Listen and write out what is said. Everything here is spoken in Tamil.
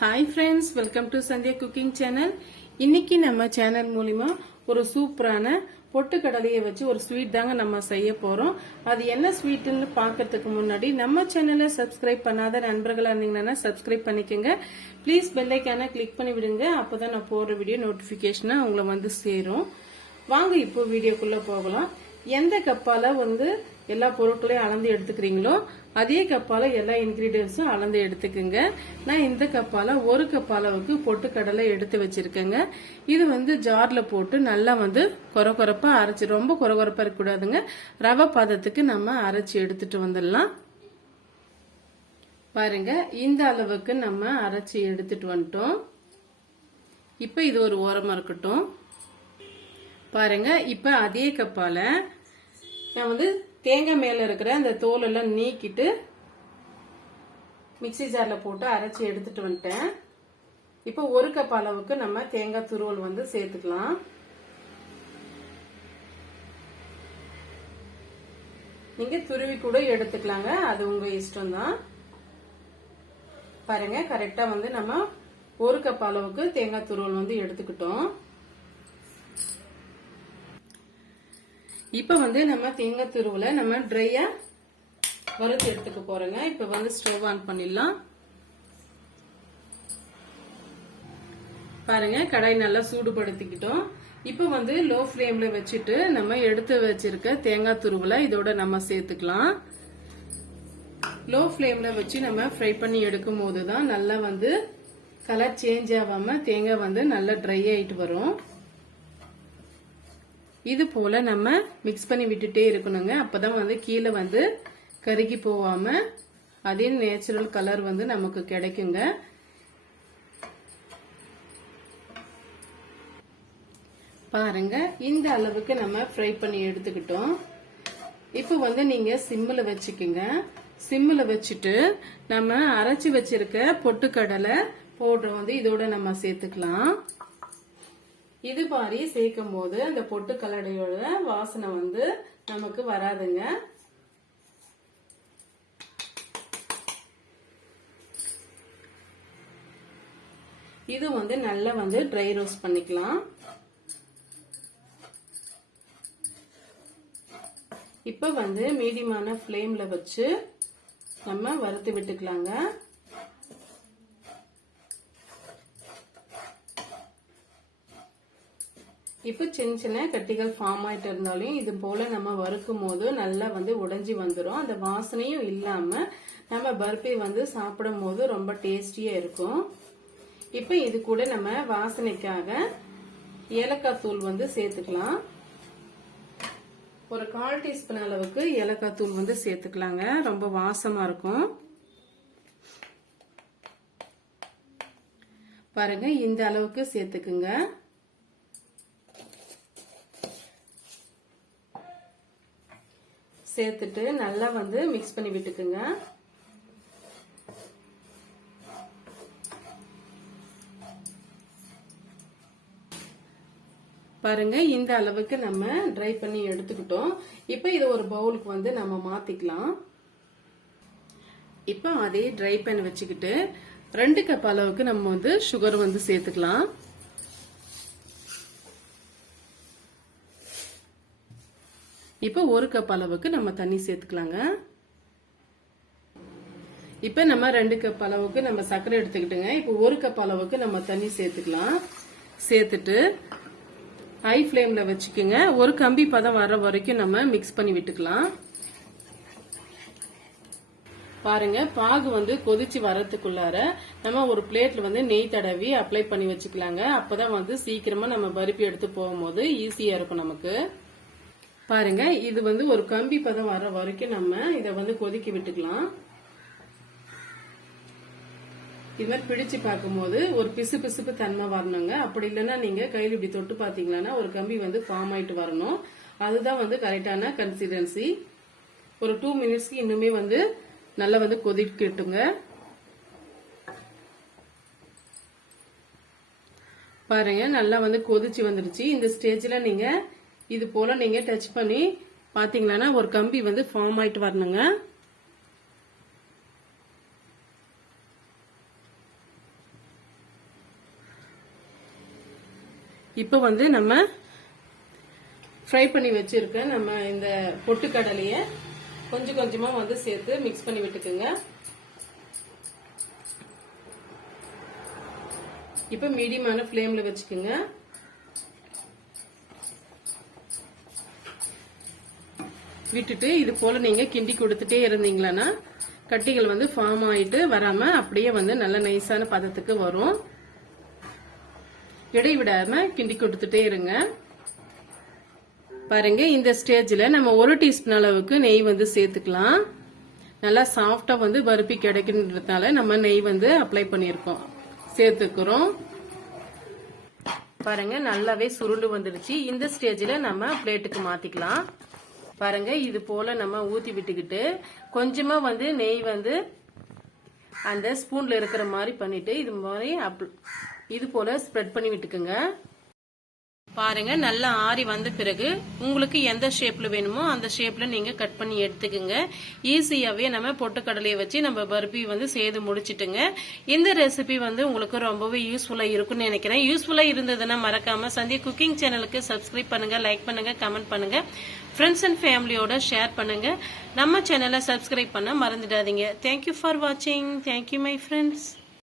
Hi friends welcome to Sandhya cooking channel இன்னைக்கு நம்ம சேனல் மூலிமா ஒரு சூப்பரான பொட்டுக்கடலையை வச்சு ஒரு ஸ்வீட் தாங்க நம்ம செய்ய போகிறோம் அது என்ன ஸ்வீட்டுன்னு பார்க்கறதுக்கு முன்னாடி நம்ம சேனலை சப்ஸ்கிரைப் பண்ணாத நண்பர்களாக இருந்தீங்கன்னா சப்ஸ்கிரைப் பண்ணிக்கோங்க. ப்ளீஸ் பெல்லைக்கான கிளிக் பண்ணி விடுங்க. அப்போ தான் நான் போடுற வீடியோ நோட்டிஃபிகேஷனாக உங்களை வந்து சேரும். வாங்க இப்போ வீடியோக்குள்ளே போகலாம். எந்த கப்பால வந்து எல்லா பொருட்களையும் அளந்து எடுத்துக்கிறீங்களோ அதே கப்பால எல்லா இன்கிரீடியன்ஸும் அளந்து எடுத்துக்கோங்க. நான் இந்த கப்பால ஒரு கப் அளவுக்கு பொட்டுக்கடலை எடுத்து வச்சிருக்கேங்க. இது வந்து ஜார்ல போட்டு நல்லா வந்து கொர கொரப்பா அரைச்சி ரொம்ப கொர கொரப்பா இருக்கக்கூடாதுங்க ரவை பதத்துக்கு நம்ம அரைச்சி எடுத்துட்டு வந்துடலாம். பாருங்க இந்த அளவுக்கு நம்ம அரைச்சி எடுத்துட்டு வந்துட்டோம். இப்போ இது ஒரு ஓரமா இருக்கட்டும். பாருங்க இப்ப அதே கப்பால நான் வந்து தேங்காய் மேலே இருக்கிற அந்த தோல் எல்லாம் நீக்கிட்டு மிக்ஸி ஜாரில் போட்டு அரைச்சி எடுத்துட்டு வந்துட்டேன். இப்போ ஒரு கப் அளவுக்கு நம்ம தேங்காய் துருவல் வந்து சேர்த்துக்கலாம். நீங்க துருவி கூட எடுத்துக்கலாங்க. அது உங்க இஷ்டம் தான் பாருங்க கரெக்டா வந்து நம்ம ஒரு கப் அளவுக்கு தேங்காய் துருவல் வந்து எடுத்துக்கிட்டோம். இப்ப வந்து நம்ம தேங்காய் துருவல நம்ம ட்ரையா வறுத்து எடுத்துக்க போறோங்க. இப்ப வந்து ஸ்டவ் ஆன் பண்ணிடலாம். பாருங்க கடாய் நல்லா சூடுபடுத்திக்கிட்டோம். இப்ப வந்து லோ ஃப்ளேம்ல வச்சுட்டு நம்ம எடுத்து வச்சிருக்க தேங்காய் துருவலை இதோட நம்ம சேர்த்துக்கலாம். லோ ஃப்ளேம்ல வச்சு நம்ம ஃப்ரை பண்ணி எடுக்கும் போது தான் நல்லா வந்து கலர் சேஞ்ச் ஆகாம தேங்காய் வந்து நல்லா ட்ரை ஆயிட்டு வரும். இது போல நம்ம மிக்ஸ் பண்ணி விட்டுட்டே இருக்கணுங்க. அப்பதான் வந்து கீழே வந்து கருகி போகாம அதே நேச்சுரல் கலர் வந்து நமக்கு கிடைக்குங்க. பாருங்க இந்த அளவுக்கு நம்ம ஃப்ரை பண்ணி எடுத்துக்கிட்டோம். இப்போ வந்து நீங்க சிம்மில் வச்சுக்கோங்க. சிம்மில் வச்சுட்டு நம்ம அரைச்சி வச்சிருக்க பொட்டுக்கடலை பவுடர் வந்து இதோட நம்ம சேர்த்துக்கலாம். இது மாதிரி சேர்க்கும் போது அந்த பொட்டு கல்லடையோட வாசனை வந்து நமக்கு வராதுங்க. இது வந்து நல்லா வந்து ட்ரை ரோஸ்ட் பண்ணிக்கலாம். இப்ப வந்து மீடியமான ஃப்ளேமில் வச்சு நம்ம வறுத்து விட்டுக்கலாங்க. இப்போ சின்ன சின்ன கட்டிகள் ஃபார்ம் ஆயிட்டு இருந்தாலும் இது போல நம்ம வறுக்கும் போது நல்லா வந்து உடைஞ்சி வந்துடும் அந்த வாசனையும் இல்லாம நம்ம பர்பி வந்து சாப்பிடும் போது ரொம்ப டேஸ்டியா இருக்கும். இப்போ இது கூட நம்ம வாசனைக்காக ஏலக்காய் தூள் வந்து சேர்த்துக்கலாம். ஒரு கால் டீஸ்பூன் அளவுக்கு ஏலக்காய் தூள் வந்து சேர்த்துக்கலாங்க. ரொம்ப வாசமா இருக்கும். பாருங்க இந்த அளவுக்கு சேர்த்துக்குங்க. சேர்த்துட்டு நல்லா வந்து மிக்ஸ் பண்ணி விட்டுக்குங்க. பாருங்க இந்த அளவுக்கு நம்ம ட்ரை பண்ணி எடுத்துக்கிட்டோம். இப்போ இது ஒரு பவுலுக்கு வந்து நம்ம மாத்திக்கலாம். இப்போ அதே ட்ரை பண்ணி வச்சுக்கிட்டு ரெண்டு கப் அளவுக்கு நம்ம வந்து சுகர் வந்து சேர்த்துக்கலாம். இப்போ ஒரு கப் அளவுக்கு நம்ம தண்ணி சேர்த்துக்கலாங்க. இப்போ நம்ம ரெண்டு கப் அளவுக்கு நம்ம சர்க்கரை எடுத்துக்கிட்டுங்க. இப்போ ஒரு கப் அளவுக்கு நம்ம தண்ணி சேர்த்துக்கலாம். சேர்த்துட்டு ஹை ஃப்ளேமில் வச்சுக்கோங்க. ஒரு கம்பி பதம் வர வரைக்கும் நம்ம மிக்ஸ் பண்ணி விட்டுக்கலாம். பாருங்க பாகு வந்து கொதிச்சு வரத்துக்குள்ளார நம்ம ஒரு பிளேட்ல வந்து நெய் தடவி அப்ளை பண்ணி வச்சுக்கலாங்க. அப்பதான் வந்து சீக்கிரமா நம்ம பருப்பி எடுத்து போகும்போது ஈஸியா இருக்கும் நமக்கு. பாருங்க இது வந்து ஒரு கம்பி பதம் வர வரைக்கும் நம்ம இதை வந்து கொதிக்க விட்டுக்கலாம். இது மாதிரி பிடிச்சு பார்க்கும்போது ஒரு பிசு பிசுப்பு தன்மை வரணுங்க. அப்படி இல்லைன்னா நீங்க கையில் இப்படி தொட்டு பாத்தீங்கன்னா ஒரு கம்பி வந்து ஃபார்ம் ஆயிட்டு வரணும். அதுதான் வந்து கரெக்டான கன்சிஸ்டன்சி ஒரு டூ மினிட்ஸ்க்கு இன்னுமே வந்து நல்லா வந்து கொதிக்கட்டுங்க. பாருங்க நல்லா வந்து கொதிச்சு வந்துருச்சு. இந்த ஸ்டேஜ்ல நீங்க இது போல நீங்க டச் பண்ணி பாத்தீங்கன்னா ஒரு கம்பி வந்து ஃபார்ம் ஆயிட்டு வரணுங்க. இப்போ வந்து நம்ம ஃப்ரை பண்ணி வச்சிருக்க நம்ம இந்த பொட்டுக்கடலையை கொஞ்சம் கொஞ்சமா வந்து சேர்த்து மிக்ஸ் பண்ணி விட்டுக்குங்க. இப்போ மீடியமான ஃப்ளேமில் வச்சுக்கோங்க. விட்டுட்டு இது போல நீங்க கிண்டி கொடுத்துட்டே இருந்தீங்களன்னா கட்டிகள் வந்து ஃபார்ம் ஆயிட்டு வராம அப்படியே வந்து நல்ல நைஸான பதத்துக்கு வரும். இடைவிடாம கிண்டி கொடுத்துட்டே இருங்க. பாருங்க இந்த ஸ்டேஜ்ல நம்ம ஒரு டீஸ்பூன் அளவுக்கு நெய் வந்து சேர்த்துக்கலாம். நல்லா சாஃப்டா வந்து பருப்பி கிடைக்குன்றதுனால நம்ம நெய் வந்து அப்ளை பண்ணியிருக்கோம். சேர்த்துக்கிறோம். பாருங்க நல்லாவே சுருண்டு வந்துடுச்சு. இந்த ஸ்டேஜ்ல நம்ம பிளேட்டுக்கு மாத்திக்கலாம். பாருங்க இது போல நம்ம ஊத்தி விட்டுக்கிட்டு கொஞ்சமா வந்து நெய் வந்து அந்த ஸ்பூன்ல இருக்கிற மாதிரி பண்ணிட்டு இது மாதிரி அப்- இது போல ஸ்ப்ரெட் பண்ணி விட்டுக்குங்க. பாருங்க நல்லா ஆறி வந்த பிறகு உங்களுக்கு எந்த ஷேப்ல வேணுமோ அந்த ஷேப்ல நீங்க கட் பண்ணி எடுத்துக்கோங்க. ஈஸியாவே நம்ம பொட்டுக்கடலையை வச்சு நம்ம பர்பி வந்து செய்து முடிச்சிட்டுங்க. இந்த ரெசிபி வந்து உங்களுக்கு ரொம்பவே யூஸ்ஃபுல்லா இருக்கும்னு நினைக்கிறேன். யூஸ்ஃபுல்லா இருந்ததுன்னா மறக்காம சந்தி குக்கிங் சேனலுக்கு சப்ஸ்கிரைப் பண்ணுங்க லைக் பண்ணுங்க கமெண்ட் பண்ணுங்க. ஃப்ரெண்ட்ஸ் அண்ட் ஃபேமிலியோட ஷேர் பண்ணுங்க. நம்ம சேனலை சப்ஸ்கிரைப் பண்ண மறந்துடாதீங்க. தேங்க்யூ ஃபார் வாட்சிங் தேங்க்யூ மை ஃப்ரெண்ட்ஸ்